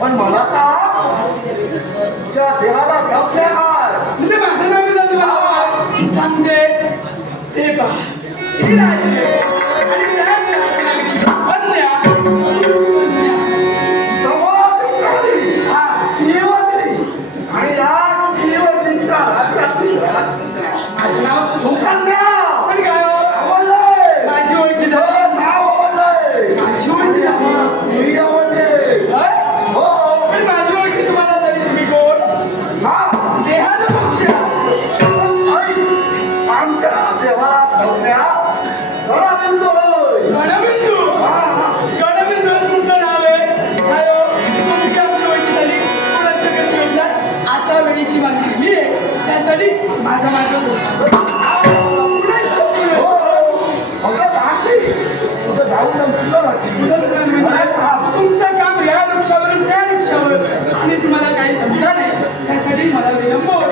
पण मला सांग तुझ्या देहाला संख्या काय म्हणजे माझं नाव दिलं तुम्हाला सांगते ते पहा ही राजले आणि त्याच राजनागरीची कन्या आणि या शिवजींच्या राज्यातील माझं नाव सुकन्या पण काय हो? आवडलंय माझी ओळखी नाव आवडलंय माझी ओळखी मी आवडले हो पण माझी ओळखी तुम्हाला तरी तुम्ही कोण ना देहानं पक्ष आमच्या देवाला संज्ञा गणबिंदू होय गणबिंदू गणबिंदू तुमचं नाव आहे काय हो? तुमची आमची ओळखी झाली कोणाची कशी होतात आता वेळीची माझी मी आहे त्यासाठी माझा मार्ग सोडला तुमचं काम या वृक्षावरून त्या वृक्षावर आणि तुम्हाला काही जमता नाही त्यासाठी मला विलंब होतो